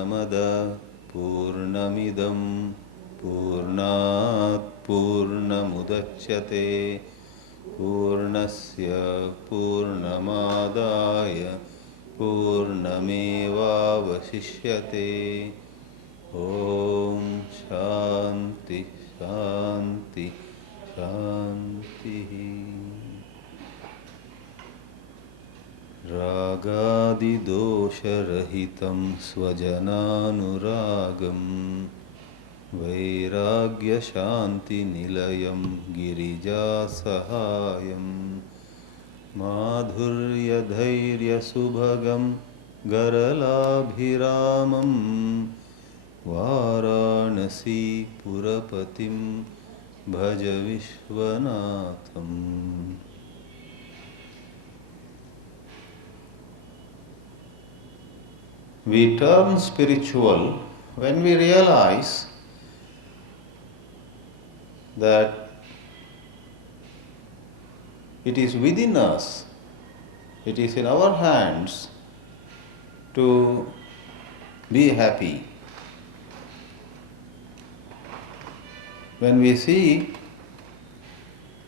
पूर्णमदः पूर्णमिदं पूर्णात् पूर्णमुदच्यते पूर्णस्य पूर्णमादाय पूर्णमेवावशिष्यते। ॐ शान्ति शान्ति शान्तिः। रागादिदोषरहितं स्वजनानुरागं वैराग्यशान्तिनिलयं गिरिजासहायं माधुर्यधैर्यसुभगं गरलाभिरामं वाराणसीपुरपतिं भज विश्वनाथम्। We turn spiritual when we realize that it is within us, it is in our hands to be happy. When we see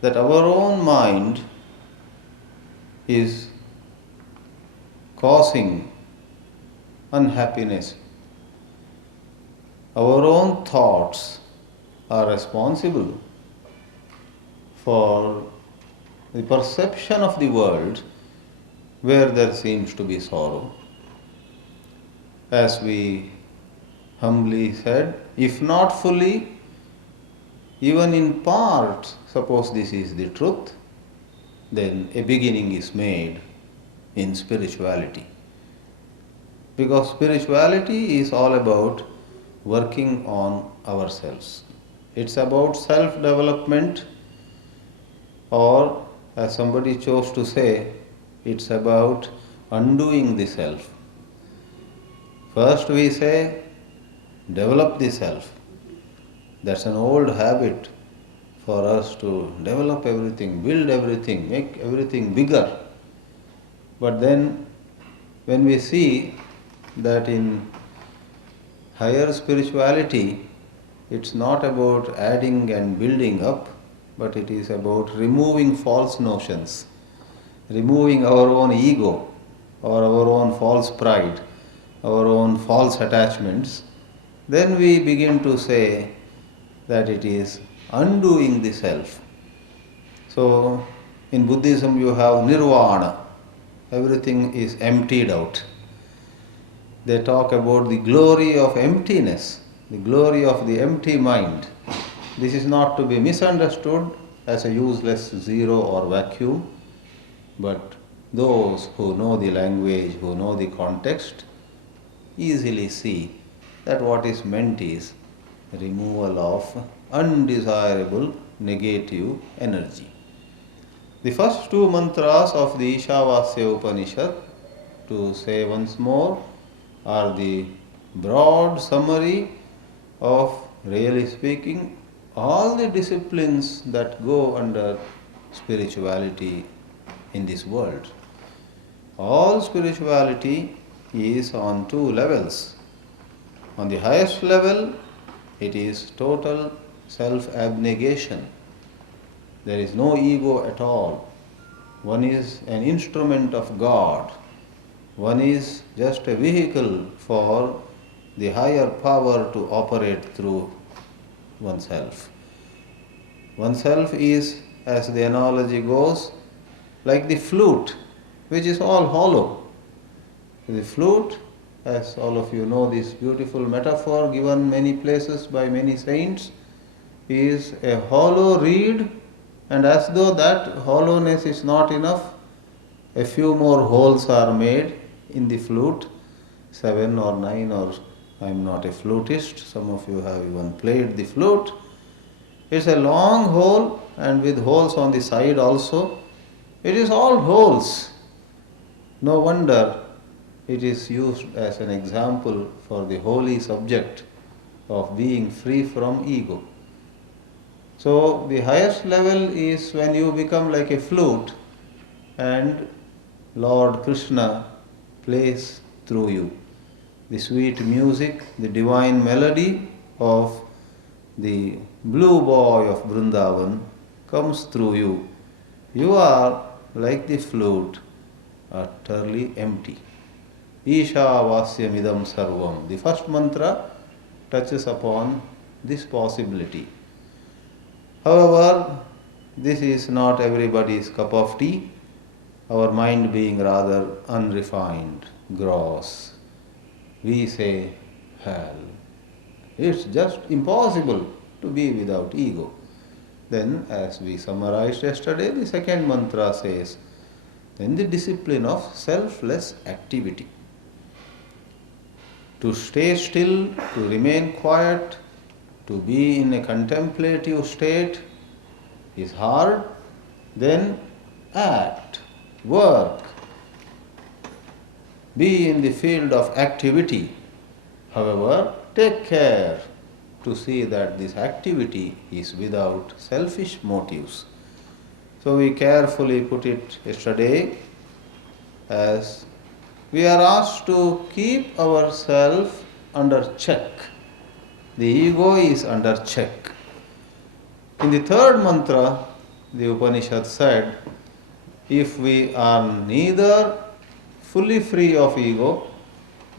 that our own mind is causing unhappiness, our own thoughts are responsible for the perception of the world where there seems to be sorrow. As we humbly said, if not fully, even in part, suppose this is the truth, then a beginning is made in spirituality. Because spirituality is all about working on ourselves. It's about self-development, or as somebody chose to say, it's about undoing the self. First we say, develop the self. That's an old habit for us to develop everything, build everything, make everything bigger. But then when we see that in higher spirituality, it's not about adding and building up, but it is about removing false notions, removing our own ego or our own false pride, our own false attachments. Then we begin to say that it is undoing the self. So in Buddhism you have nirvana, everything is emptied out. They talk about the glory of emptiness, the glory of the empty mind. This is not to be misunderstood as a useless zero or vacuum, but those who know the language, who know the context, easily see that what is meant is removal of undesirable negative energy. The first two mantras of the Ishavasya Upanishad, to say once more, are the broad summary of, really speaking, all the disciplines that go under spirituality in this world. All spirituality is on two levels. On the highest level, it is total self-abnegation. There is no ego at all. One is an instrument of God. One is just a vehicle for the higher power to operate through oneself. Oneself is, as the analogy goes, like the flute, which is all hollow. The flute, as all of you know this beautiful metaphor given many places by many saints, is a hollow reed, and as though that hollowness is not enough, a few more holes are made in the flute, 7 or 9, or I am not a flutist, some of you have even played the flute. It's a long hole and with holes on the side also. It is all holes. No wonder it is used as an example for the holy subject of being free from ego. So the highest level is when you become like a flute and Lord Krishna plays through you. the sweet music, the divine melody of the blue boy of Vrindavan comes through you. You are like the flute, utterly empty. Isha-vasyamidam sarvam. The first mantra touches upon this possibility. However, this is not everybody's cup of tea, our mind being rather unrefined, gross. We say, hell, it's just impossible to be without ego. Then, as we summarized yesterday, the second mantra says, then the discipline of selfless activity. To stay still, to remain quiet, to be in a contemplative state is hard. Then act, work, be in the field of activity. However, take care to see that this activity is without selfish motives. So we carefully put it yesterday as we are asked to keep ourselves under check. The ego is under check. In the third mantra, the Upanishad said, if we are neither fully free of ego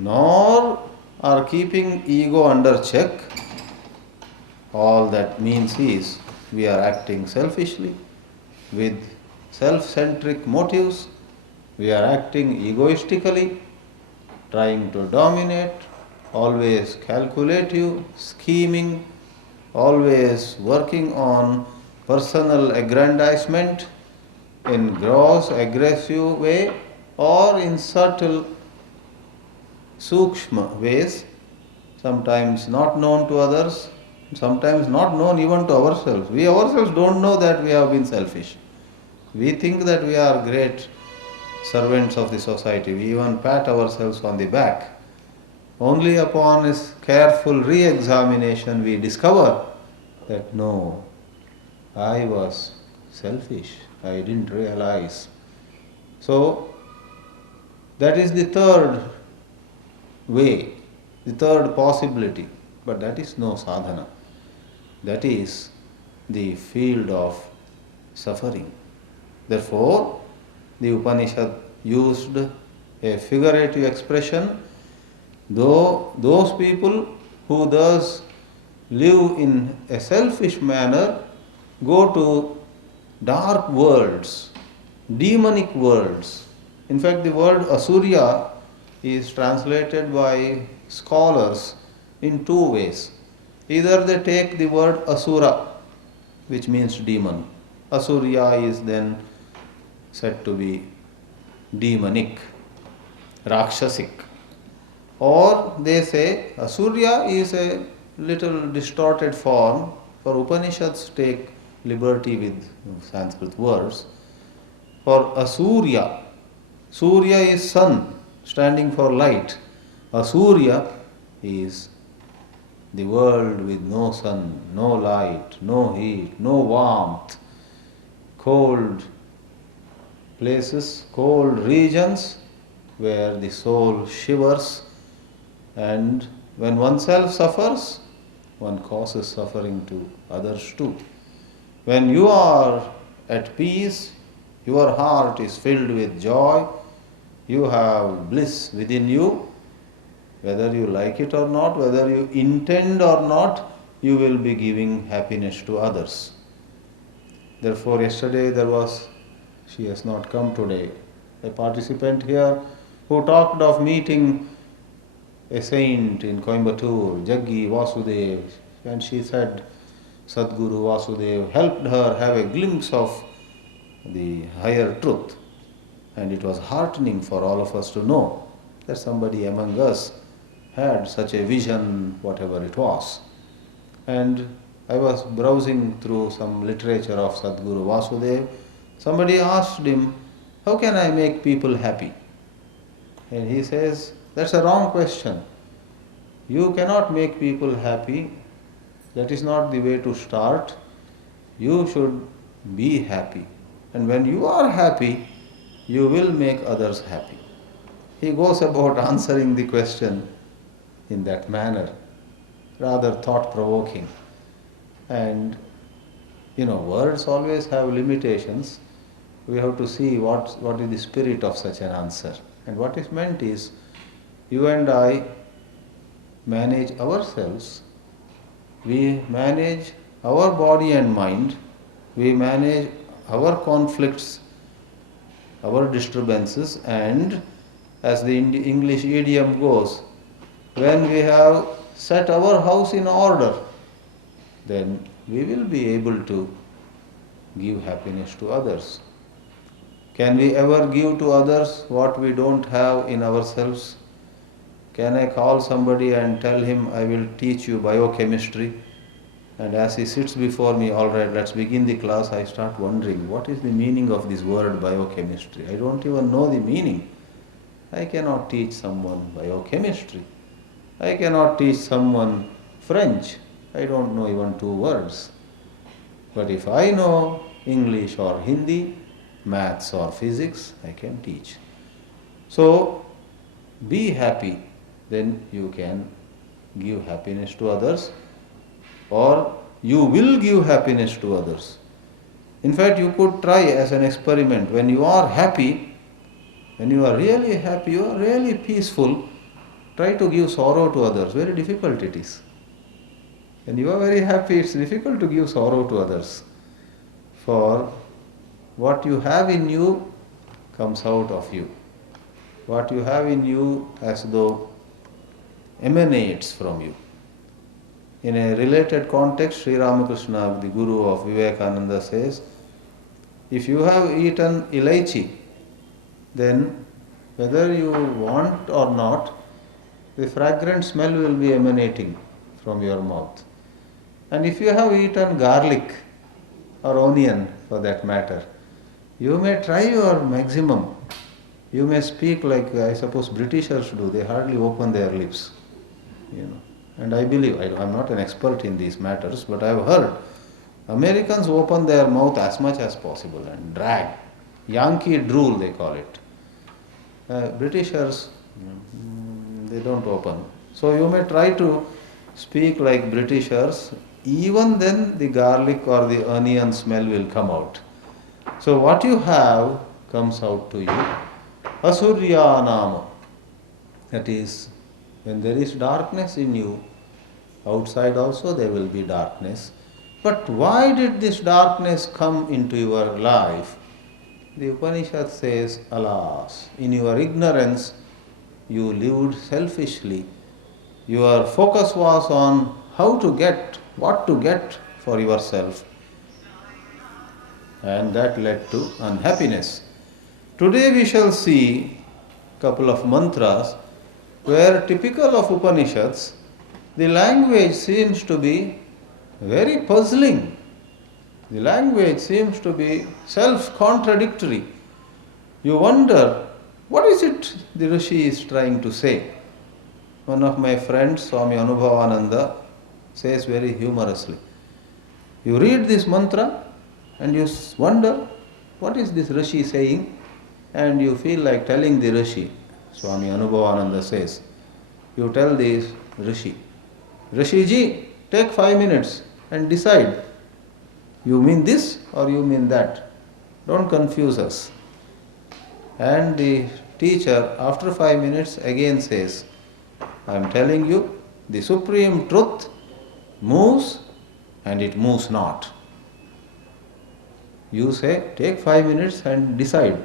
nor are keeping ego under check, all that means is we are acting selfishly with self-centric motives. We are acting egoistically, trying to dominate, always calculative, scheming, always working on personal aggrandizement in gross, aggressive way or in subtle, sukshma ways, sometimes not known to others, sometimes not known even to ourselves. We ourselves don't know that we have been selfish. We think that we are great servants of the society. We even pat ourselves on the back. Only upon this careful re-examination we discover that no, I was selfish. I didn't realize. So, that is the third way, the third possibility. But that is no sadhana. That is the field of suffering. Therefore, the Upanishad used a figurative expression. Though those people who thus live in a selfish manner go to dark worlds, demonic worlds. In fact, the word Asurya is translated by scholars in two ways. Either they take the word Asura, which means demon. Asurya is then said to be demonic, rakshasic. Or they say Asurya is a little distorted form, for Upanishads take liberty with Sanskrit words. For Asurya, Surya is sun, standing for light. Asurya is the world with no sun, no light, no heat, no warmth, cold places, cold regions where the soul shivers, and when oneself suffers, one causes suffering to others too. When you are at peace, your heart is filled with joy, you have bliss within you, whether you like it or not, whether you intend or not, you will be giving happiness to others. Therefore, yesterday she has not come today, a participant here who talked of meeting a saint in Coimbatore, Jaggi Vasudev, and she said Sadguru Vasudev helped her have a glimpse of the higher truth. And it was heartening for all of us to know that somebody among us had such a vision, whatever it was. And I was browsing through some literature of Sadguru Vasudev. Somebody asked him, how can I make people happy? And he says, that's a wrong question. You cannot make people happy. That is not the way to start. You should be happy. And when you are happy, you will make others happy. He goes about answering the question in that manner, rather thought-provoking. And words always have limitations. We have to see what is the spirit of such an answer. And what is meant is, you and I manage ourselves, we manage our body and mind, we manage our conflicts, our disturbances, and as the English idiom goes, when we have set our house in order, then we will be able to give happiness to others. Can we ever give to others what we don't have in ourselves? Can I call somebody and tell him I will teach you biochemistry? And as he sits before me, all right, let's begin the class, I start wondering, what is the meaning of this word biochemistry? I don't even know the meaning. I cannot teach someone biochemistry. I cannot teach someone French. I don't know even 2 words. But if I know English or Hindi, maths or physics, I can teach. So, be happy, then you can give happiness to others, or you will give happiness to others. In fact, you could try as an experiment. When you are happy, when you are really happy, you are really peaceful, try to give sorrow to others. Very difficult it is. When you are very happy, it's difficult to give sorrow to others. For what you have in you comes out of you. What you have in you as though emanates from you. In a related context, Sri Ramakrishna, the guru of Vivekananda, says, if you have eaten elaichi, then whether you want or not, the fragrant smell will be emanating from your mouth. And if you have eaten garlic or onion for that matter, you may try your maximum. You may speak like, I suppose, Britishers do. They hardly open their lips. And I believe, I'm not an expert in these matters, but I've heard Americans open their mouth as much as possible and drag. Yankee drool, they call it. Britishers, they don't open. So you may try to speak like Britishers, even then the garlic or the onion smell will come out. So what you have comes out to you. Asurya nama. That is, when there is darkness in you, outside also there will be darkness. But why did this darkness come into your life? The Upanishad says, alas, in your ignorance you lived selfishly. Your focus was on how to get, what to get for yourself. And that led to unhappiness. Today we shall see a couple of mantras where, typical of Upanishads, the language seems to be very puzzling. The language seems to be self-contradictory. You wonder, what is it the Rishi is trying to say? One of my friends, Swami Anubhavananda, says very humorously, you read this mantra and you wonder, what is this Rishi saying? And you feel like telling the Rishi. Swami Anubhavananda says, you tell this Rishi, Rishiji, take 5 minutes and decide. You mean this or you mean that? Don't confuse us. And the teacher, after 5 minutes, again says, I am telling you, the supreme truth moves and it moves not. You say, take 5 minutes and decide.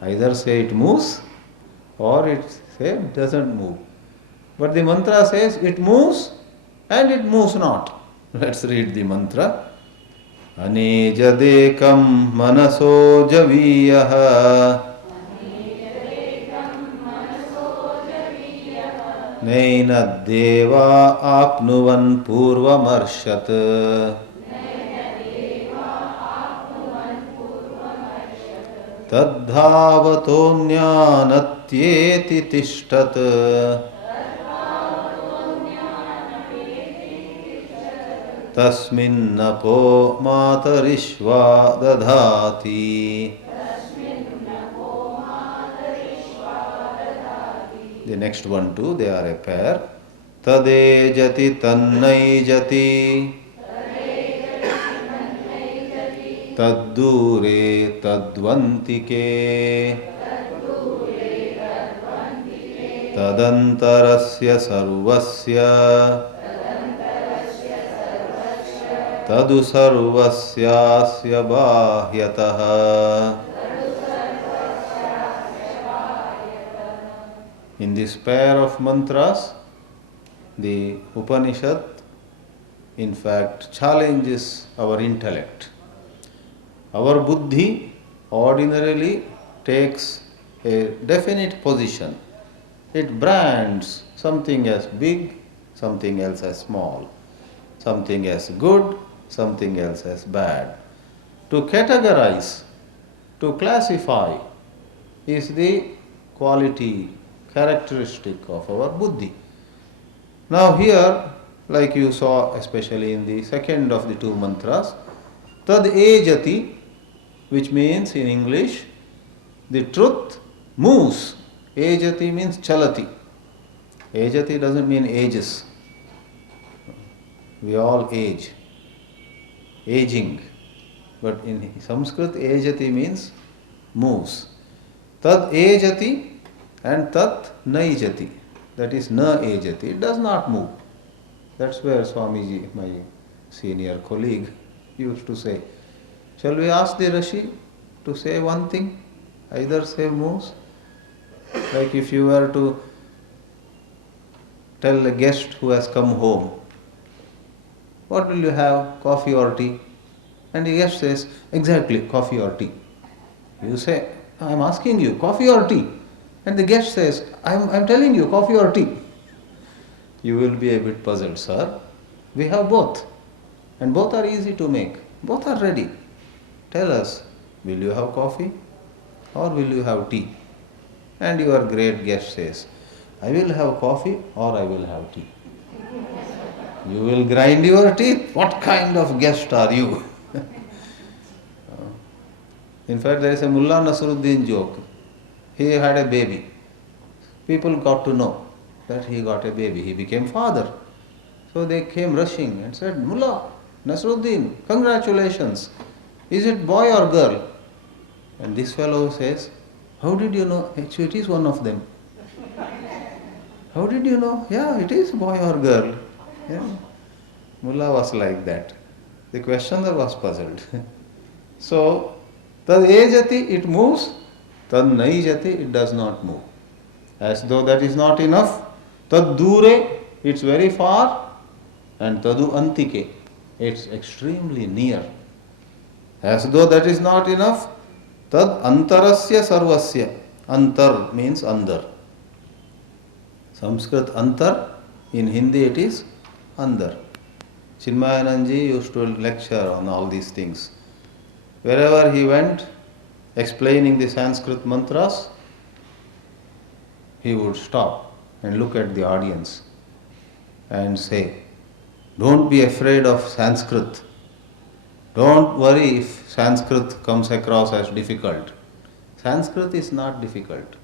Either say it moves or it say it doesn't move. But the mantra says it moves and it moves not. Let's read the mantra. Anejadekam manaso javiyaha Naina deva apnuvan purvamarshata Tadhavatonya tishtat Tasminnapo matarishva dadhati. The next one too, they are a pair. तदेजति तन्नैजति तद्दूरे तद्वन्तिके तदन्तरस्य सर्वस्य तदु सर्वस्यास्य बाह्यतः. In this pair of mantras, the Upanishad in fact challenges our intellect. Our buddhi ordinarily takes a definite position. It brands something as big, something else as small, something as good, something else as bad. To categorize, to classify is the quality, characteristic of our buddhi. Now here, like you saw especially in the second of the two mantras, tad ejati, which means in English, the truth moves. Ejati means chalati. Ejati doesn't mean ages. We all age. Aging. But in Sanskrit, ejati means moves. Tad ejati and tat naijati. That is na ejati. It does not move. That's where Swamiji, my senior colleague, used to say, shall we ask the Rishi to say one thing? Either say moves. Like if you were to tell a guest who has come home, what will you have, coffee or tea? And the guest says, exactly, coffee or tea. You say, I am asking you, coffee or tea? And the guest says, I am telling you, coffee or tea? You will be a bit puzzled, sir. We have both. And both are easy to make. Both are ready. Tell us, will you have coffee or will you have tea? And your great guest says, I will have coffee or I will have tea. You will grind your teeth? What kind of guest are you? In fact, there is a Mullah Nasruddin joke. He had a baby. People got to know that he got a baby. He became father. So they came rushing and said, Mullah Nasruddin, congratulations. Is it boy or girl? And this fellow says, how did you know? Actually, it is one of them. How did you know? Yeah, it is boy or girl. Yeah. Mullah was like that. The questioner was puzzled. So, tad ejati, it moves. Tad naijati, it does not move. As though that is not enough. Tad dure, it's very far. And tadu antike, it's extremely near. As though that is not enough. Tad antarasya sarvasya. Antar means under. Sanskrit antar, in Hindi it is under. Chinmayananji used to lecture on all these things. Wherever he went, explaining the Sanskrit mantras, he would stop and look at the audience and say, don't be afraid of Sanskrit. Don't worry if Sanskrit comes across as difficult. Sanskrit is not difficult.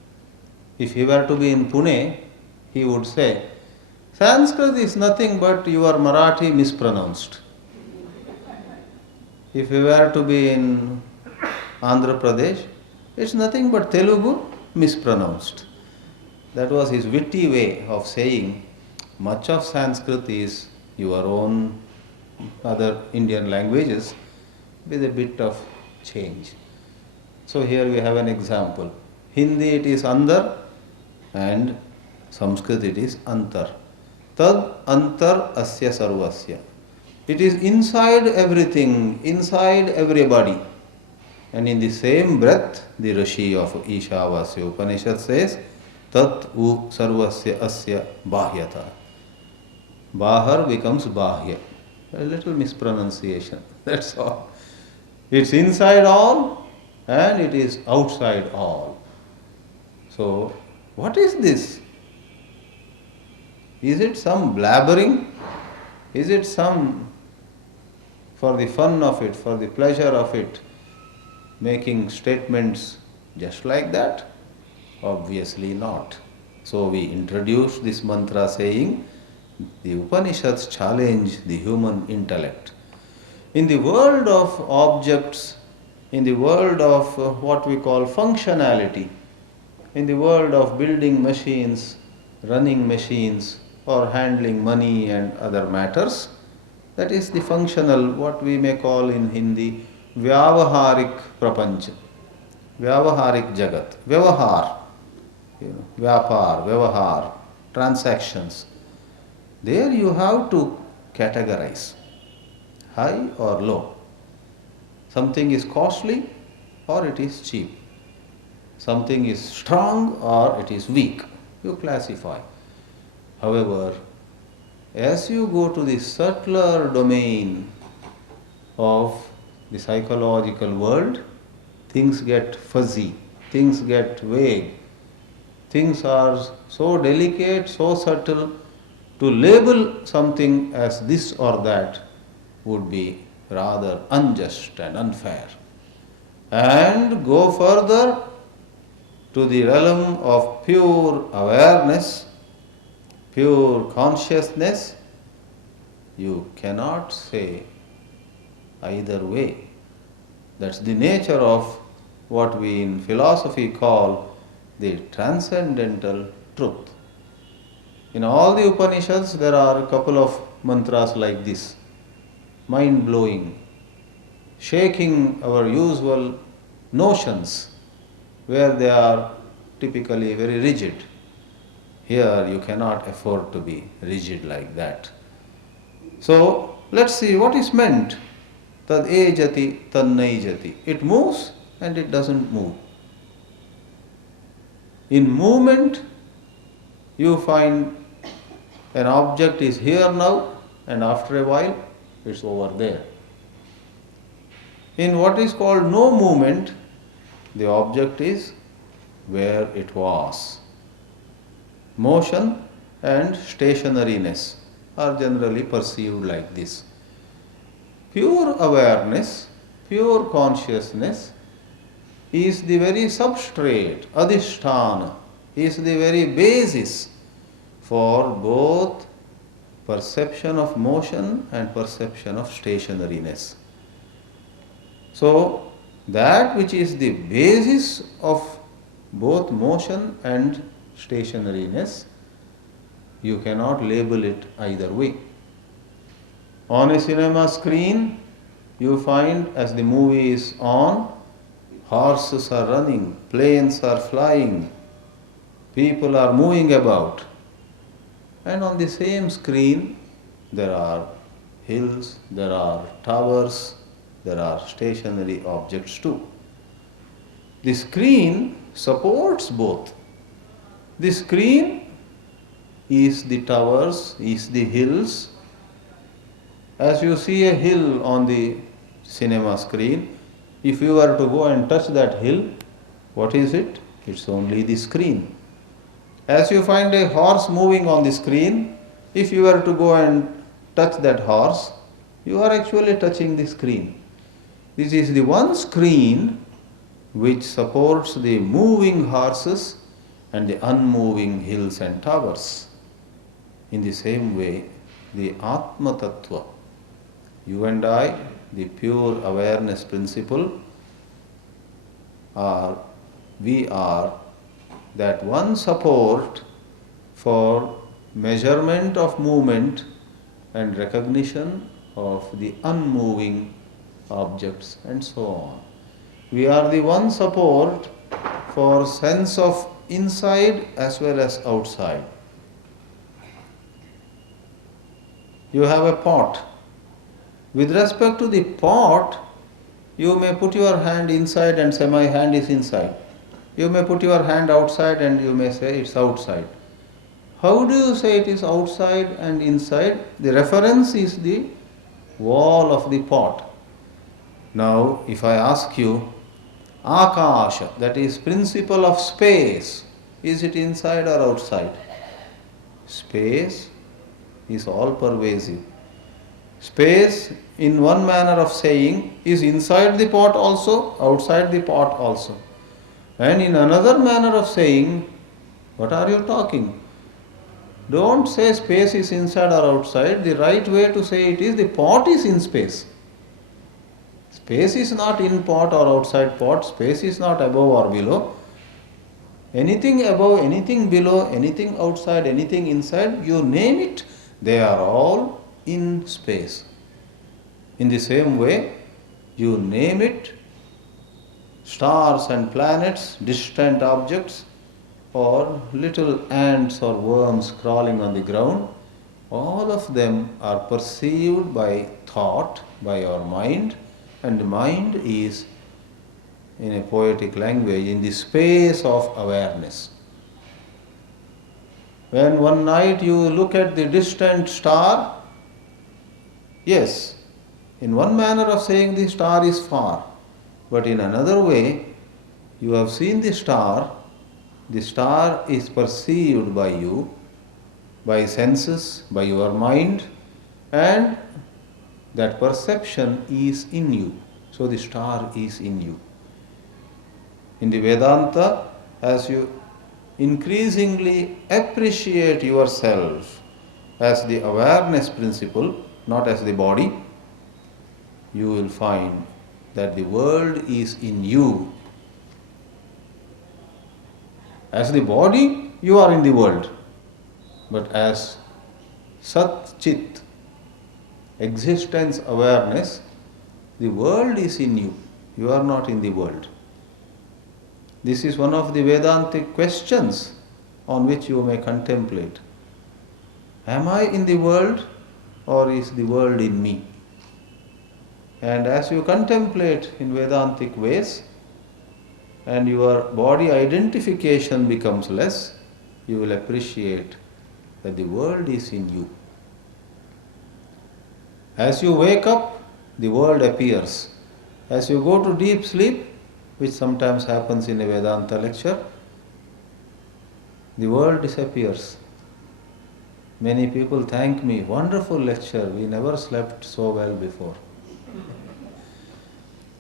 If he were to be in Pune, he would say, Sanskrit is nothing but your Marathi mispronounced. If he were to be in Andhra Pradesh, it's nothing but Telugu mispronounced. That was his witty way of saying much of Sanskrit is your own other Indian languages with a bit of change. So here we have an example. Hindi it is andar and Sanskrit it is antar. Tad antar asya sarvasya. It is inside everything, inside everybody. And in the same breath, the Rishi of Ishavasya Upanishad says, Tat u sarvasya asya bahyata. Bahar becomes bahya. A little mispronunciation, that's all. It's inside all and it is outside all. So, what is this? Is it some blabbering? Is it some, for the fun of it, for the pleasure of it, making statements just like that? Obviously not. So we introduce this mantra saying, The Upanishads challenge the human intellect. In the world of objects, in the world of what we call functionality, in the world of building machines, running machines, or handling money and other matters, that is the functional, what we may call in Hindi, Vyavaharik Prapanch, Vyavaharik Jagat, Vyavahar, Vyapar, Vyavahar, transactions. There you have to categorize high or low. Something is costly or it is cheap. Something is strong or it is weak. You classify. However, as you go to the subtler domain of the psychological world, things get fuzzy, things get vague, things are so delicate, so subtle. To label something as this or that would be rather unjust and unfair. And go further to the realm of pure awareness, pure consciousness, you cannot say either way. That's the nature of what we in philosophy call the transcendental truth. In all the Upanishads, there are a couple of mantras like this, mind-blowing, shaking our usual notions where they are typically very rigid. Here you cannot afford to be rigid like that. So let's see what is meant. Tad ejati, tad naijati. It moves and it doesn't move. In movement, you find an object is here now and after a while it's over there. In what is called no movement, the object is where it was. Motion and stationariness are generally perceived like this. Pure awareness, pure consciousness is the very substrate, adhisthana, is the very basis for both perception of motion and perception of stationariness. So, that which is the basis of both motion and stationariness, you cannot label it either way. On a cinema screen, you find as the movie is on, horses are running, planes are flying, people are moving about. And on the same screen, there are hills, there are towers, there are stationary objects too. The screen supports both. The screen is the towers, is the hills. As you see a hill on the cinema screen, if you were to go and touch that hill, what is it? It's only the screen. As you find a horse moving on the screen, if you were to go and touch that horse, you are actually touching the screen. This is the one screen which supports the moving horses and the unmoving hills and towers. In the same way, the Atma Tattva, you and I, the pure awareness principle, we are that one support for measurement of movement and recognition of the unmoving objects and so on. We are the one support for sense of inside as well as outside. You have a pot. With respect to the pot, you may put your hand inside and say my hand is inside. You may put your hand outside and you may say it's outside. How do you say it is outside and inside? The reference is the wall of the pot. Now, if I ask you, Akasha, that is principle of space, is it inside or outside? Space is all pervasive. Space, in one manner of saying, is inside the pot also, outside the pot also. And in another manner of saying, what are you talking? Don't say space is inside or outside. The right way to say it is the pot is in space. Space is not in pot or outside pot. Space is not above or below. Anything above, anything below, anything outside, anything inside, you name it, they are all in space. In the same way, you name it, stars and planets, distant objects, or little ants or worms crawling on the ground, all of them are perceived by thought, by our mind, and the mind is, in a poetic language, in the space of awareness. When one night you look at the distant star, yes, in one manner of saying the star is far, but in another way, you have seen the star is perceived by you, by senses, by your mind, and that perception is in you. So the star is in you. In the Vedanta, as you increasingly appreciate yourself as the awareness principle, not as the body, you will find that the world is in you. As the body, you are in the world. But as Sat Chit, existence awareness, the world is in you. You are not in the world. This is one of the Vedantic questions on which you may contemplate. Am I in the world, or is the world in me? And as you contemplate in Vedantic ways, and your body identification becomes less, you will appreciate that the world is in you. As you wake up, the world appears. As you go to deep sleep, which sometimes happens in a Vedanta lecture, the world disappears. Many people thank me, wonderful lecture, we never slept so well before.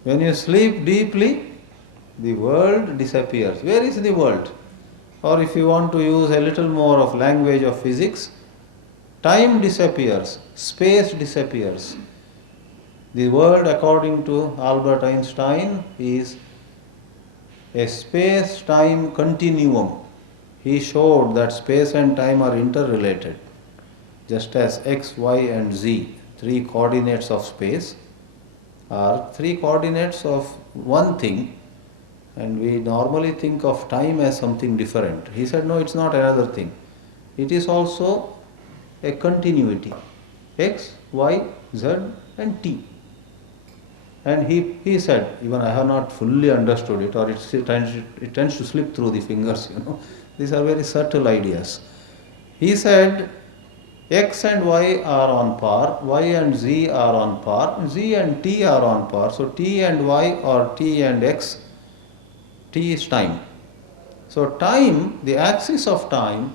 When you sleep deeply, the world disappears. Where is the world? Or if you want to use a little more of language of physics, time disappears, space disappears. The world, according to Albert Einstein, is a space-time continuum. He showed that space and time are interrelated. Just as x, y and z, three coordinates of space, are three coordinates of one thing, and we normally think of time as something different. He said, no, it's not another thing. It is also a continuity. X, Y, Z and T. And he said, even I have not fully understood it, or it tends to slip through the fingers, These are very subtle ideas. He said, X and Y are on par, Y and Z are on par, Z and T are on par. So T and Y or T and X, T is time. So time, the axis of time,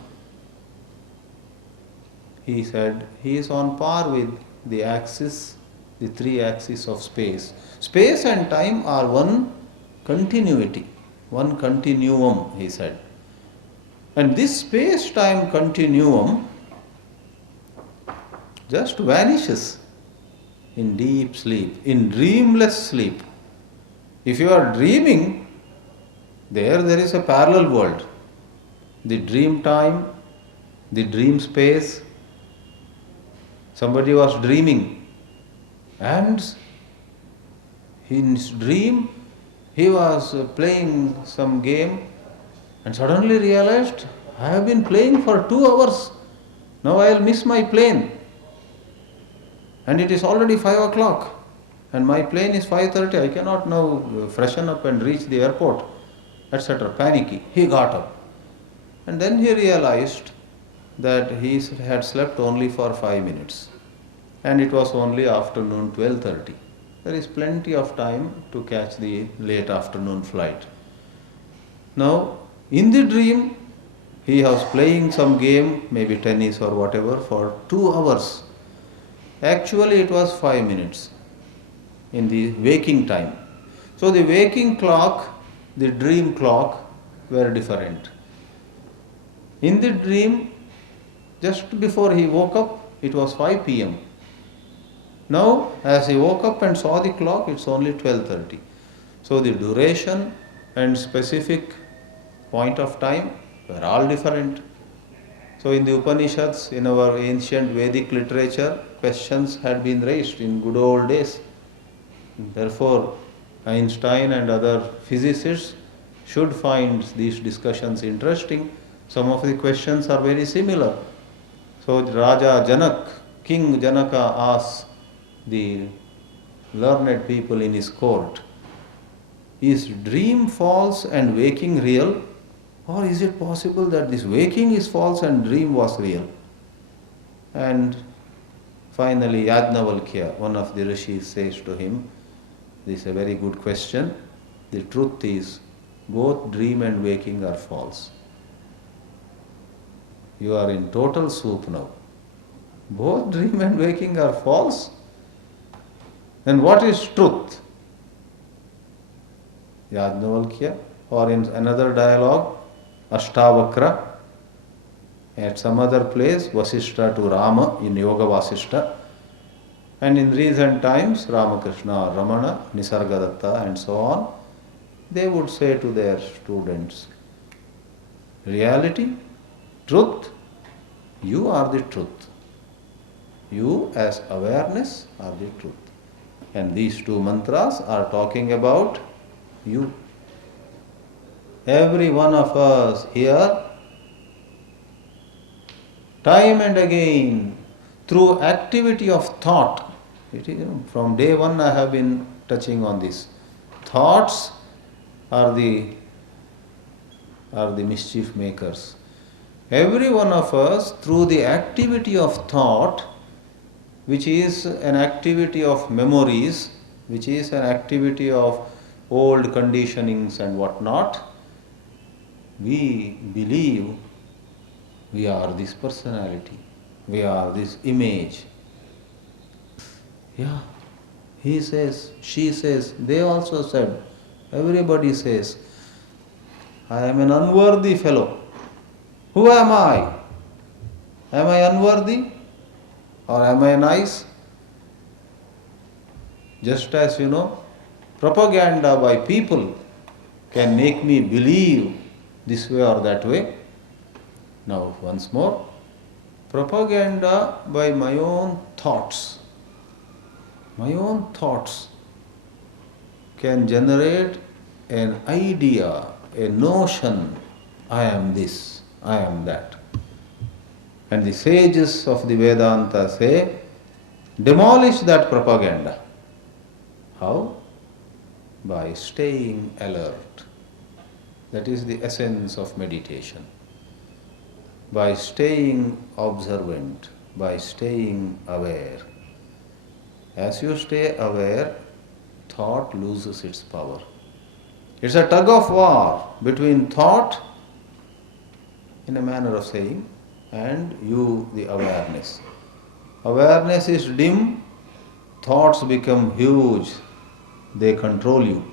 he said, he is on par with the axis, the three axes of space. Space and time are one continuity, one continuum, he said. And this space-time continuum just vanishes in deep sleep, in dreamless sleep. If you are dreaming, there is a parallel world. The dream time, the dream space. Somebody was dreaming, and in his dream he was playing some game and suddenly realized, I have been playing for 2 hours. Now I will miss my plane. And it is already 5 o'clock. And my plane is 5:30. I cannot now freshen up and reach the airport, etc. Panicky. He got up. And then he realized that he had slept only for 5 minutes. And it was only afternoon 12:30. There is plenty of time to catch the late afternoon flight. Now, in the dream, he was playing some game, maybe tennis or whatever, for 2 hours. Actually, it was 5 minutes in the waking time. So the waking clock, the dream clock were different. In the dream, Just before he woke up, it was 5 p.m. Now, as he woke up and saw the clock, it's only 12:30. So the duration and specific point of time were all different. So in the Upanishads, in our ancient Vedic literature, questions had been raised in good old days. Therefore, Einstein and other physicists should find these discussions interesting. Some of the questions are very similar. So Raja Janak, King Janaka asks the learned people in his court, is dream false and waking real? Or is it possible that this waking is false and dream was real? And finally Yajnavalkya, one of the rishis, says to him, this is a very good question. The truth is, both dream and waking are false. You are in total soup now. Both dream and waking are false. Then what is truth? Yajnavalkya, or in another dialogue, Ashtavakra, at some other place, Vasishta to Rama in Yoga Vasishta, and in recent times, Ramakrishna, Ramana, Nisargadatta, and so on, they would say to their students, reality, truth, you are the truth. You as awareness are the truth. And these two mantras are talking about you. Every one of us here, time and again, through activity of thought, from day one I have been touching on this. Thoughts are the mischief makers. Every one of us, through the activity of thought, which is an activity of memories, which is an activity of old conditionings and whatnot, we believe we are this personality, we are this image. Yeah, he says, she says, they also said, everybody says, I am an unworthy fellow. Who am I? Am I unworthy? Or am I nice? Just as propaganda by people can make me believe this way or that way. Now, once more, propaganda by my own thoughts can generate an idea, a notion, I am this, I am that. And the sages of the Vedanta say, demolish that propaganda. How? By staying alert. That is the essence of meditation. By staying observant, by staying aware. As you stay aware, thought loses its power. It's a tug of war between thought, in a manner of saying, and you, the awareness. Awareness is dim, thoughts become huge, they control you.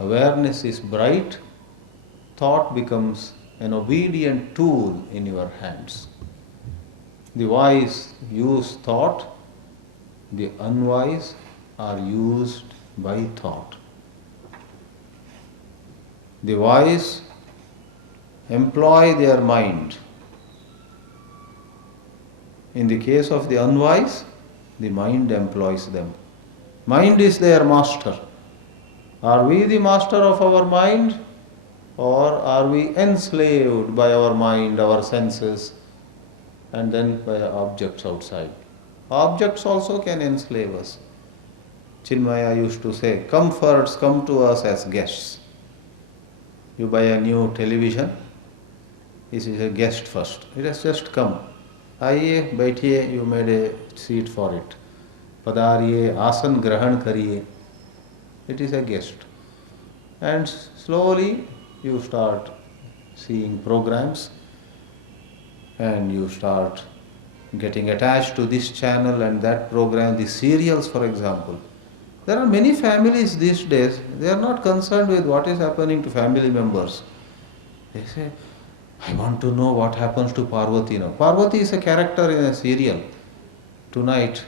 Awareness is bright, thought becomes an obedient tool in your hands. The wise use thought, the unwise are used by thought. The wise employ their mind. In the case of the unwise, the mind employs them. Mind is their master. Are we the master of our mind, or are we enslaved by our mind, our senses, and then by objects outside? Objects also can enslave us. Chinmaya used to say, comforts come to us as guests. You buy a new television, this is a guest first. It has just come. आइए बैठिए, you made a seat for it. पधारिए, आसन ग्रहण करिए. It is a guest. And slowly you start seeing programs and you start getting attached to this channel and that program, the serials for example. There are many families these days, they are not concerned with what is happening to family members. They say, I want to know what happens to Parvati now. Parvati is a character in a serial. Tonight,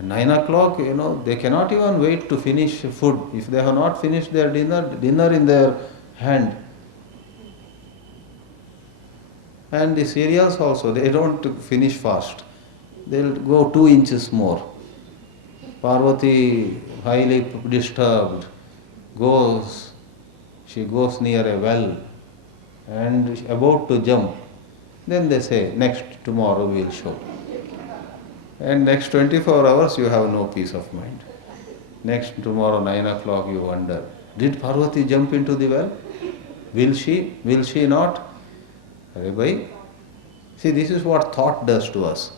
9 o'clock, they cannot even wait to finish food. If they have not finished their dinner in their hand. And the cereals also, they don't finish fast. They'll go 2 inches more. Parvati, highly disturbed, she goes near a well and about to jump. Then they say, next tomorrow we'll show. And next 24 hours you have no peace of mind. Next tomorrow 9 o'clock you wonder, did Parvati jump into the well? Will she? Will she not? Arey bhai, see, this is what thought does to us.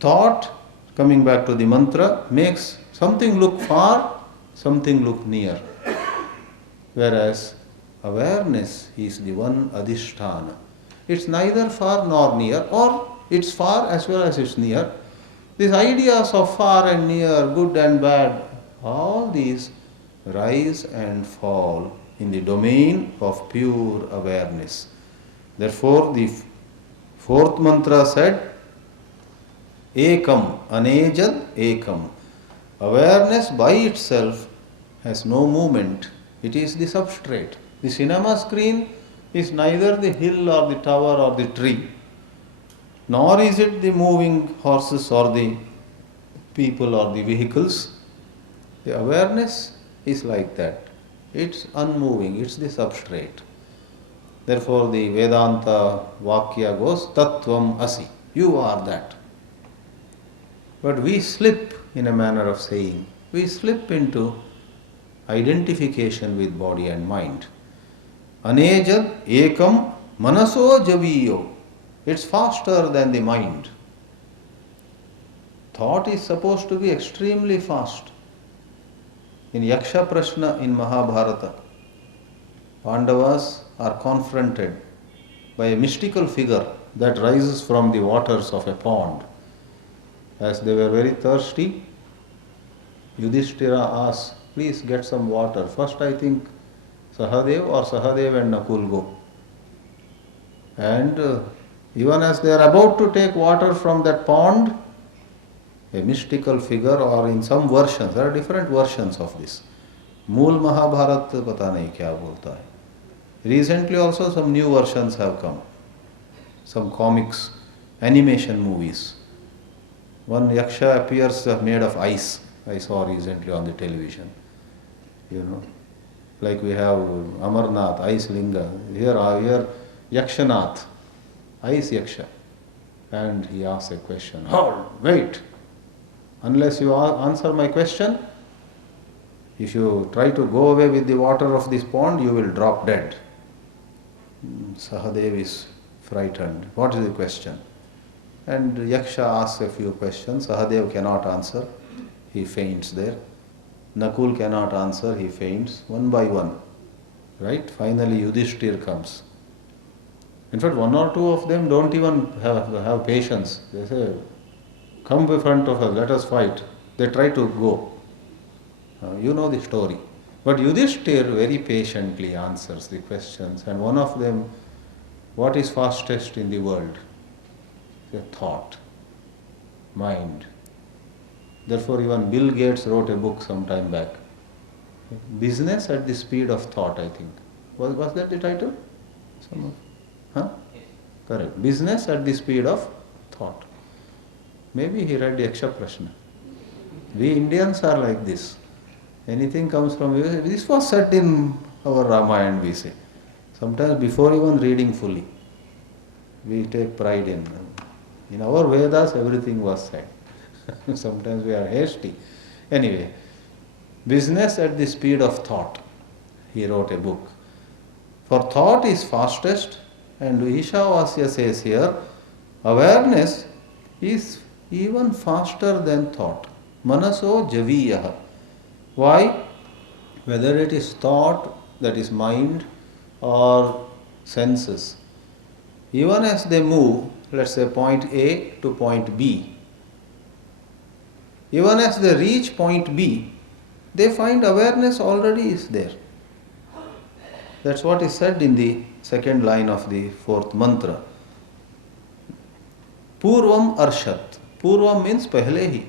Thought, coming back to the mantra, makes something look far, something look near. Whereas awareness is the one adhisthana. It's neither far nor near, or it's far as well as it's near. These ideas of far and near, good and bad, all these rise and fall in the domain of pure awareness. Therefore, the fourth mantra said, Ekam, Anejad Ekam. Awareness by itself has no movement. It is the substrate. The cinema screen is neither the hill or the tower or the tree, nor is it the moving horses or the people or the vehicles. The awareness is like that. It's unmoving, it's the substrate. Therefore, the Vedanta Vakya goes, Tattvam Asi. You are that. But we slip in a manner of saying. We slip into identification with body and mind. Anejad Ekam Manaso Javiyo. It's faster than the mind. Thought is supposed to be extremely fast. In Yaksha Prashna in Mahabharata, Pandavas are confronted by a mystical figure that rises from the waters of a pond. As they were very thirsty, Yudhishthira asks, please get some water. First I think Sahadev and Nakul go. And even as they are about to take water from that pond, a mystical figure, or in some versions, there are different versions of this. Mool Mahabharat pata nahi kya bolta hai. Recently also some new versions have come. Some comics, animation movies. One Yaksha appears made of ice. I saw recently on the television. Like we have Amarnath, ice linga. Here Yakshanath, ice Yaksha. And he asks a question. Hold, wait. Unless you answer my question, if you try to go away with the water of this pond, you will drop dead. Sahadev is frightened. What is the question? And Yaksha asks a few questions. Sahadev cannot answer. He faints there. Nakul cannot answer. He faints one by one. Right? Finally Yudhishthir comes. In fact, one or two of them don't even have patience. They say, come in front of us, let us fight. They try to go. You know the story. But Yudhishthir very patiently answers the questions. And one of them, what is fastest in the world? A thought, mind. Therefore, even Bill Gates wrote a book some time back. Business at the speed of thought, I think. Was that the title? Huh? Yes. Correct. Business at the speed of thought. Maybe he read Yaksha Prashna. We Indians are like this. Anything comes from you. This was said in our Ramayana, we say. Sometimes before even reading fully. We take pride in our Vedas, everything was said. Sometimes we are hasty. Anyway, business at the speed of thought. He wrote a book. For thought is fastest, and Ishavasya says here, awareness is even faster than thought. Manaso Javiyaha. Why? Whether it is thought, that is mind, or senses. Even as they move, let's say point A to point B, even as they reach point B, they find awareness already is there. That's what is said in the second line of the fourth mantra. Purvam arshat. Purvam means pehle hi.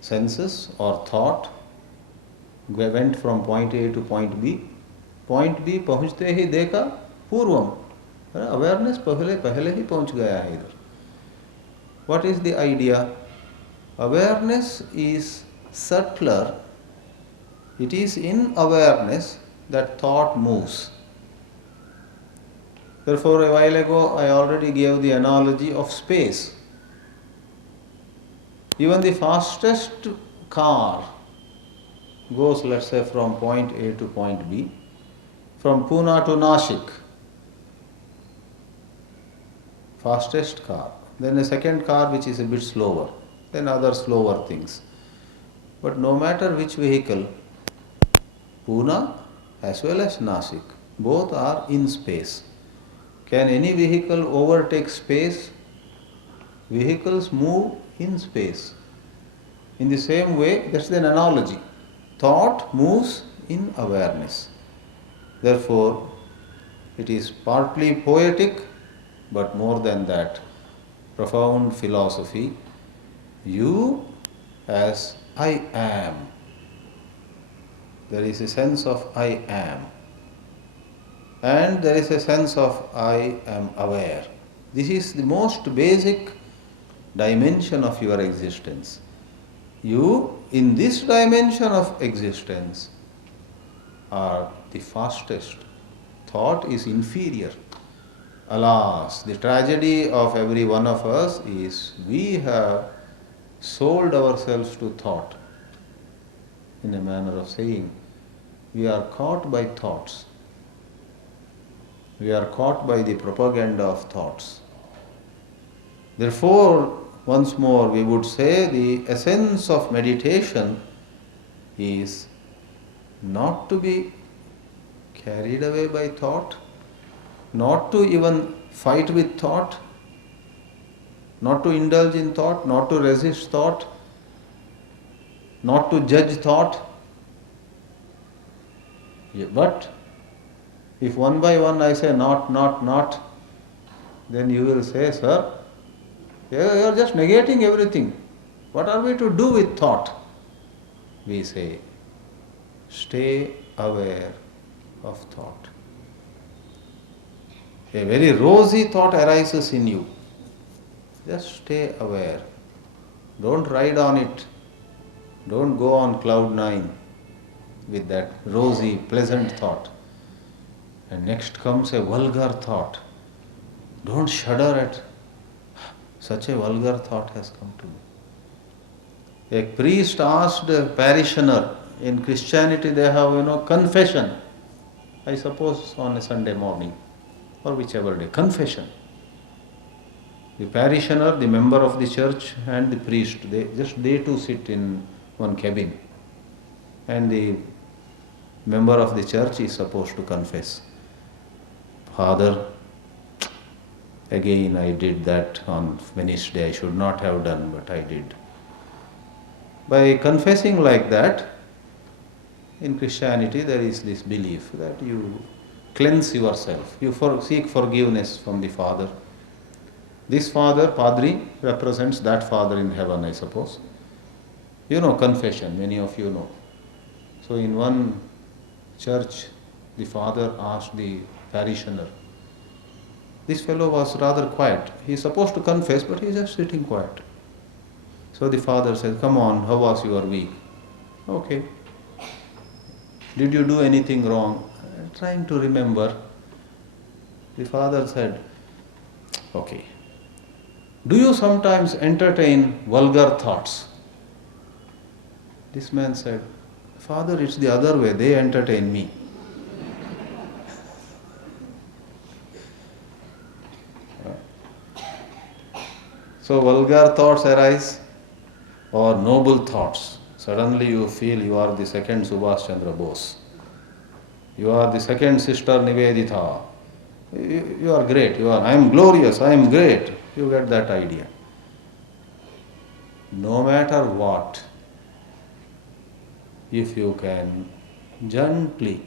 Senses or thought went from point A to point B. Point B पहुंचते ही देखा पूर्वम. Awareness पहले ही पहुंच गया है इधर. What is the idea? Awareness is subtler. It is in awareness that thought moves. Therefore, a while ago I already gave the analogy of space. Even the fastest car goes, let's say, from point A to point B, from Pune to Nashik. Fastest car. Then a second car which is a bit slower. Then other slower things. But no matter which vehicle, Pune as well as Nashik, both are in space. Can any vehicle overtake space? Vehicles move in space. In the same way, that's an analogy. Thought moves in awareness. Therefore, it is partly poetic, but more than that, profound philosophy. You as I am. There is a sense of I am. And there is a sense of I am aware. This is the most basic dimension of your existence. You, in this dimension of existence, are the fastest. Thought is inferior. Alas, the tragedy of every one of us is we have sold ourselves to thought. In a manner of saying, we are caught by thoughts. We are caught by the propaganda of thoughts. Therefore, once more we would say the essence of meditation is not to be carried away by thought, not to even fight with thought, not to indulge in thought, not to resist thought, not to judge thought. But if one by one I say not, then you will say, sir, you are just negating everything. What are we to do with thought? We say, stay aware of thought. A very rosy thought arises in you. Just stay aware. Don't ride on it. Don't go on cloud 9 with that rosy, pleasant thought. And next comes a vulgar thought. Don't shudder at such a vulgar thought has come to me. A priest asked a parishioner, in Christianity they have, confession. I suppose on a Sunday morning or whichever day, confession. The parishioner, the member of the church and the priest, they two sit in one cabin. And the member of the church is supposed to confess. Father, again I did that on Wednesday. I should not have done, but I did. By confessing like that, in Christianity there is this belief that you cleanse yourself. You seek forgiveness from the Father. This Father, Padri, represents that Father in heaven, I suppose. Confession, many of you know. So in one church, the father asked the parishioner. This fellow was rather quiet. He is supposed to confess, but he is just sitting quiet. So the father said, come on, how was your week? Okay. Did you do anything wrong? Trying to remember. The father said, okay. Do you sometimes entertain vulgar thoughts? This man said, Father, it's the other way. They entertain me. So vulgar thoughts arise or noble thoughts. Suddenly you feel you are the second Subhash Chandra Bose. You are the second Sister Nivedita. You are great. I am glorious. I am great. You get that idea. No matter what, if you can Gently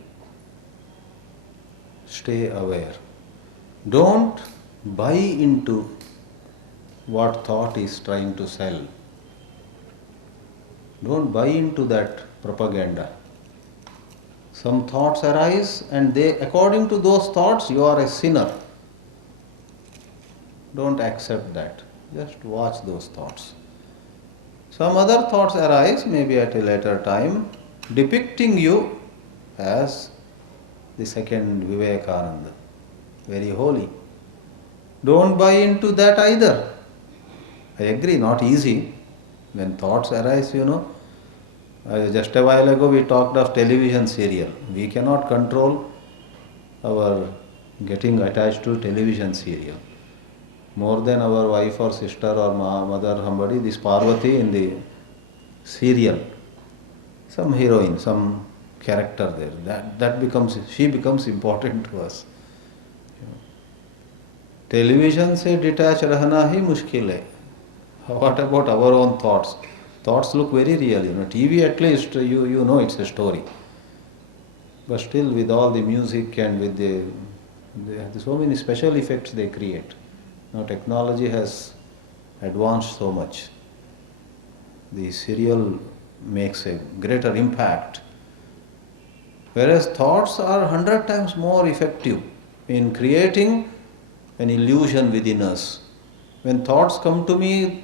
stay aware. Don't buy into what thought is trying to sell. Don't buy into that propaganda. Some thoughts arise and they, according to those thoughts, you are a sinner. Don't accept that. Just watch those thoughts. Some other thoughts arise, maybe at a later time, depicting you as the second Vivekananda, very holy. Don't buy into that either. I agree, not easy. When thoughts arise, just a while ago we talked of television serial. We cannot control our getting attached to television serial. More than our wife or sister or mother, somebody, this Parvati in the serial, some heroine, some character there, she becomes important to us. Television से detach रहना ही मुश्किल है. What about our own thoughts? Thoughts look very real. TV at least you know it's a story. But still, with all the music and with the so many special effects they create. Now technology has advanced so much. The serial makes a greater impact. Whereas thoughts are 100 times more effective in creating an illusion within us. When thoughts come to me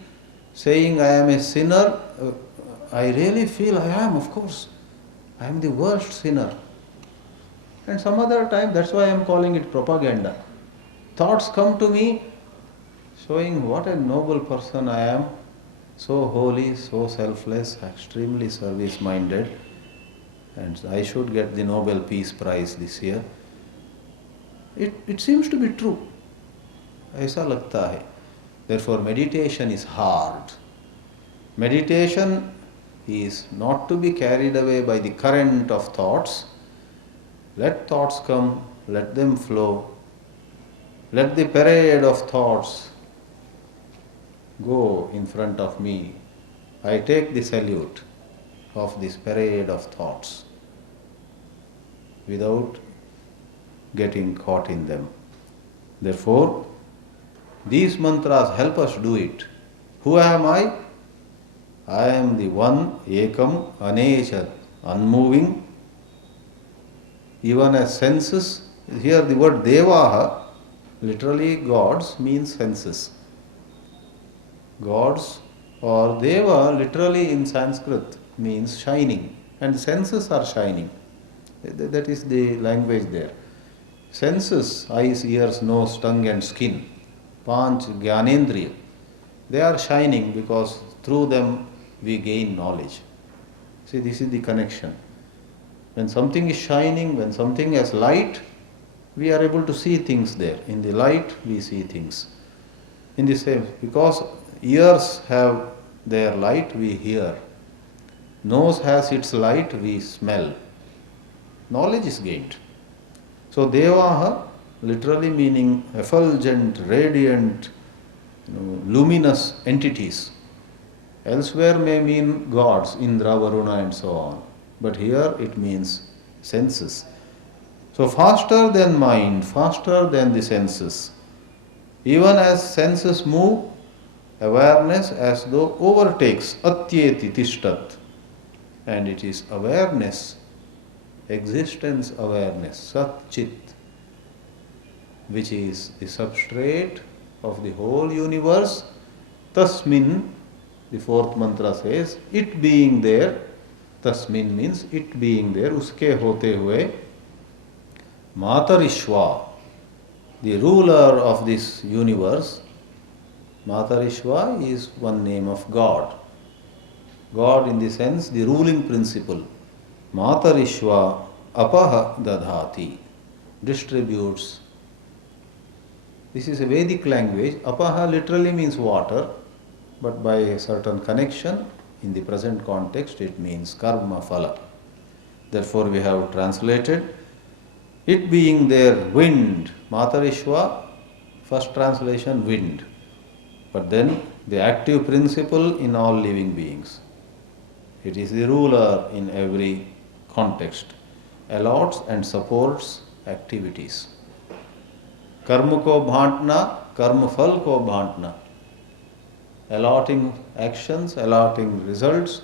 saying I am a sinner, I really feel I am, of course. I am the worst sinner. And some other time, that's why I am calling it propaganda. Thoughts come to me showing what a noble person I am, so holy, so selfless, extremely service-minded, and I should get the Nobel Peace Prize this year. It seems to be true. ऐसा लगता है. Therefore, meditation is hard. Meditation is not to be carried away by the current of thoughts. Let thoughts come, let them flow. Let the parade of thoughts go in front of me. I take the salute of this parade of thoughts without getting caught in them. Therefore, these mantras help us do it. Who am I? I am the one, ekam, anechat, unmoving, even as senses. Here the word devaha, literally gods, means senses. Gods or deva, literally in Sanskrit, means shining. And the senses are shining. That is the language there. Senses, eyes, ears, nose, tongue and skin, panch, gyanendriya, they are shining because through them we gain knowledge. See, this is the connection. When something is shining, when something has light, we are able to see things there. In the light, we see things. In the same, because ears have their light, we hear. Nose has its light, we smell. Knowledge is gained. So devaha, literally meaning effulgent, radiant, luminous entities. Elsewhere may mean gods, Indra, Varuna and so on. But here it means senses. So faster than mind, faster than the senses. Even as senses move, awareness as though overtakes, atyeti tishtat. And it is awareness, existence awareness, sat chit, which is the substrate of the whole universe. Tasmin, the fourth mantra says, it being there. Tasmin means it being there, uske hote hue. Matarishva, the ruler of this universe. Matarishva is one name of God. God in the sense, the ruling principle. Matarishva apaha dadhati, distributes. This is a Vedic language. Apaha literally means water, but by a certain connection, in the present context, it means karma phala. Therefore, we have translated it being there, wind. Matarishva, first translation, wind. But then the active principle in all living beings. It is the ruler in every context. allots and supports activities. Karma ko bhantna, karma phal ko bhantna. Allotting actions, allotting results.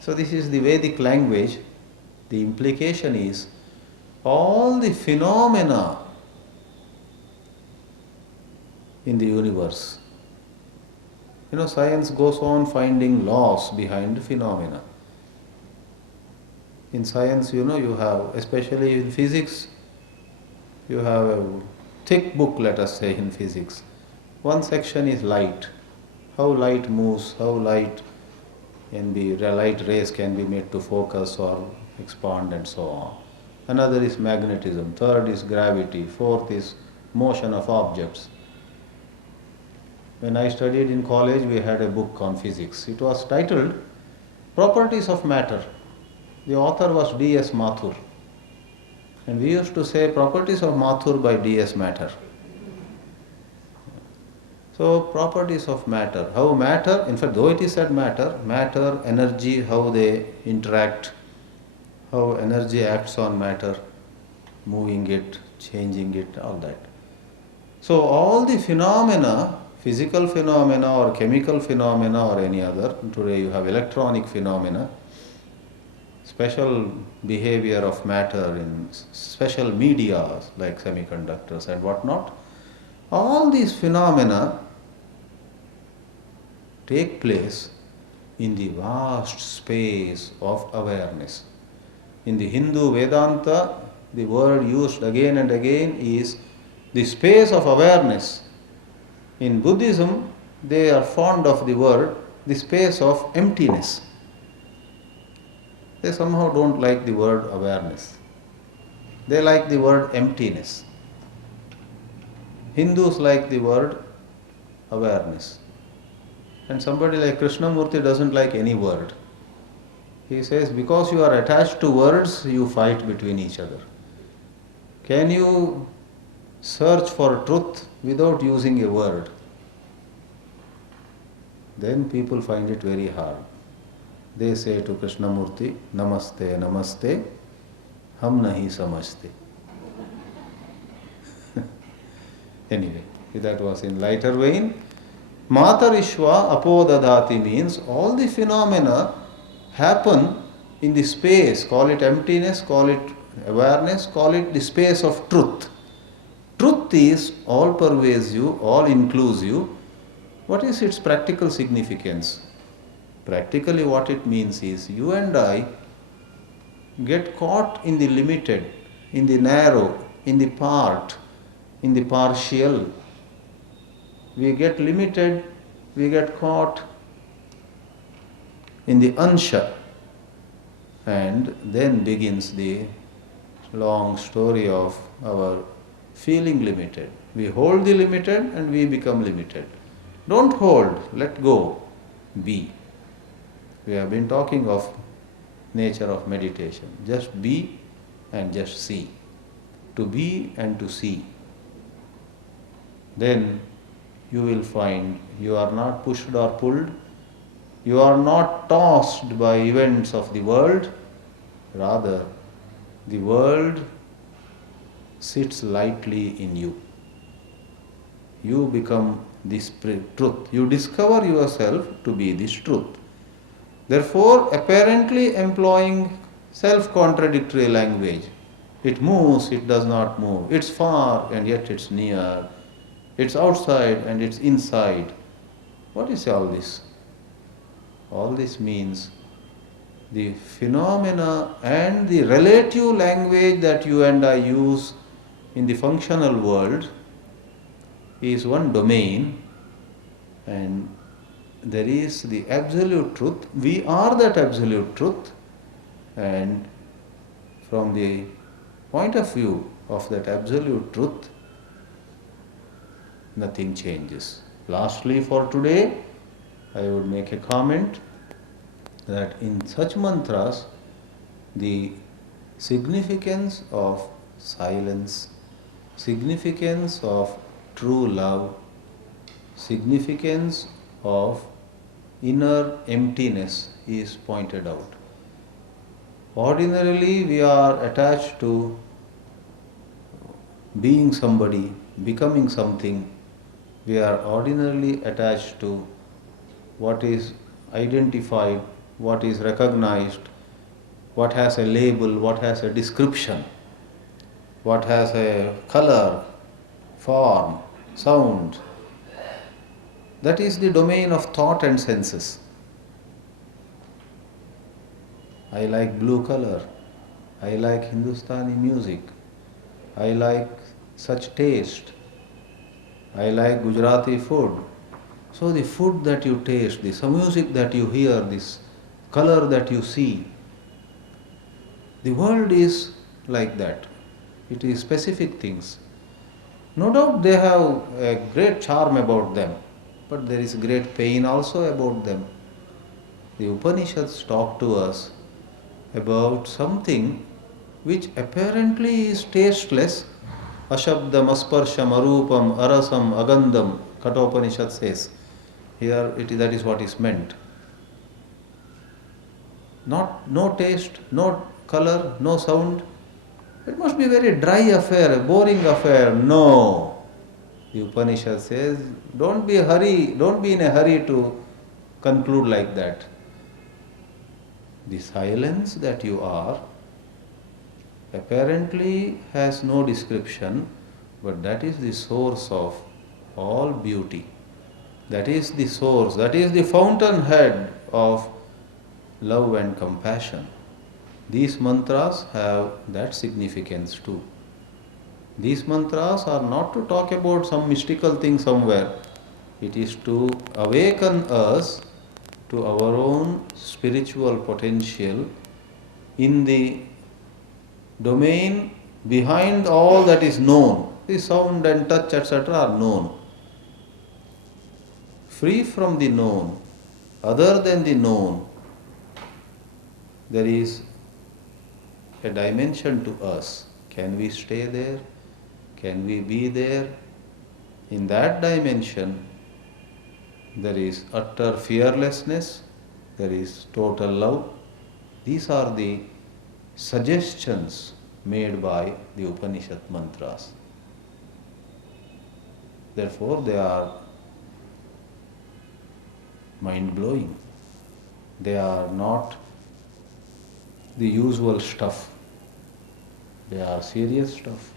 So this is the Vedic language. The implication is all the phenomena in the universe. Science goes on finding laws behind phenomena. In science, you have, especially in physics, you have a thick book, let us say, in physics. One section is light, how light moves, how light rays can be made to focus or expand and so on. Another is magnetism, third is gravity, fourth is motion of objects. When I studied in college, we had a book on physics. It was titled Properties of Matter. The author was D.S. Mathur. And we used to say Properties of Mathur by D.S. Matter. So, properties of matter. How matter, in fact, though it is said matter, energy, how they interact, how energy acts on matter, moving it, changing it, all that. So, all the phenomena, physical phenomena or chemical phenomena or any other, today you have electronic phenomena, special behavior of matter in special media like semiconductors and whatnot, all these phenomena take place in the vast space of awareness. In the Hindu Vedanta, the word used again and again is the space of awareness. In Buddhism, they are fond of the word the space of emptiness. They somehow don't like the word awareness. They like the word emptiness. Hindus like the word awareness. And somebody like Krishnamurti doesn't like any word. He says, because you are attached to words, you fight between each other. Can you search for truth without using a word? Then people find it very hard. They say to Krishnamurti, Namaste, Namaste, hum nahi samajhte. Anyway, that was in lighter vein. Matarishva apodadati means all the phenomena happen in the space, call it emptiness, call it awareness, call it the space of truth. Truth is all pervasive, all inclusive. What is its practical significance? Practically what it means is you and I get caught in the limited, in the narrow, in the part, in the partial. We get limited, we get caught in the ansha, and then begins the long story of our feeling limited. We hold the limited and we become limited. Don't hold, let go, be. We have been talking of nature of meditation. Just be and just see. To be and to see. Then you will find you are not pushed or pulled, you are not tossed by events of the world, rather the world sits lightly in you. You become this truth. You discover yourself to be this truth. Therefore, apparently employing self-contradictory language. It moves, it does not move. It's far and yet it's near. It's outside and it's inside. What is all this? All this means the phenomena and the relative language that you and I use in the functional world is one domain, and there is the absolute truth. We are that absolute truth, and from the point of view of that absolute truth, nothing changes. Lastly, for today, I would make a comment that in such mantras, the significance of silence, significance of true love, significance of inner emptiness is pointed out. Ordinarily, we are attached to being somebody, becoming something. We are ordinarily attached to what is identified, what is recognized, what has a label, what has a description, what has a color, form, sound. That is the domain of thought and senses. I like blue color. I like Hindustani music. I like such taste. I like Gujarati food. So the food that you taste, this music that you hear, this color that you see, the world is like that. It is specific things. No doubt they have a great charm about them, but there is great pain also about them. The Upanishads talk to us about something which apparently is tasteless. Ashabdam, asparsham, arupam, arasam, agandam, Kathopanishad says. Here that is what is meant. No taste, no color, no sound. It must be a very dry affair, a boring affair. No. The Upanishad says, don't be in a hurry to conclude like that. The silence that you are apparently has no description, but that is the source of all beauty. That is the source, that is the fountainhead of love and compassion. These mantras have that significance too. These mantras are not to talk about some mystical thing somewhere. It is to awaken us to our own spiritual potential in the domain behind all that is known. The sound and touch, etc. are known. Free from the known, other than the known, there is a dimension to us. Can we stay there? Can we be there? In that dimension, there is utter fearlessness, there is total love. These are the suggestions made by the Upanishad mantras. Therefore, they are mind-blowing. They are not the usual stuff. They are serious stuff.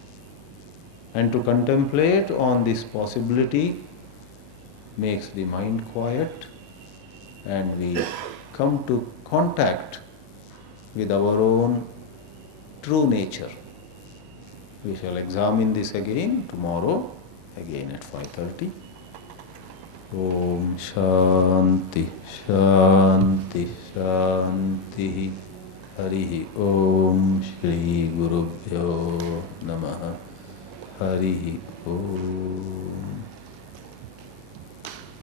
And to contemplate on this possibility makes the mind quiet, and we come to contact with our own true nature. We shall examine this again tomorrow, again at 5:30. Om Shanti Shanti Shanti. Harihi Om Shri Gurubhyo Namaha. Harihi Om.